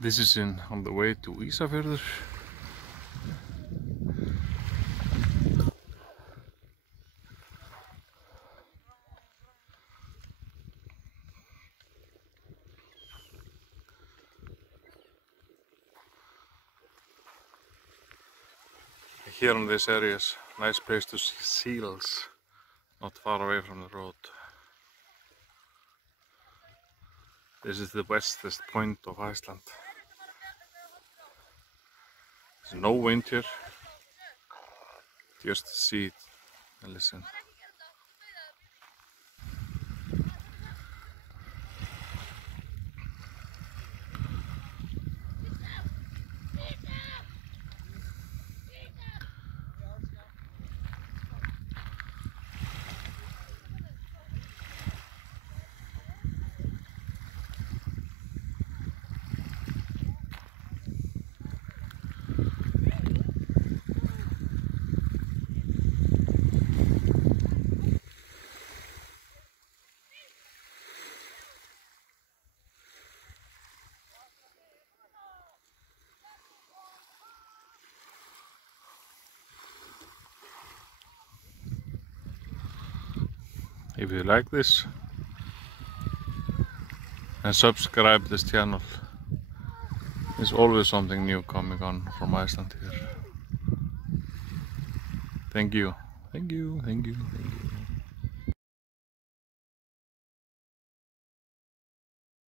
This is on the way to Ísafjörður. Here in this area is a nice place to see seals, not far away from the road. This is the westest point of Iceland. There's no wind here, just see it and listen. If you like this, and subscribe this channel. There's always something new coming on from Iceland here. Thank you, thank you, thank you, thank you.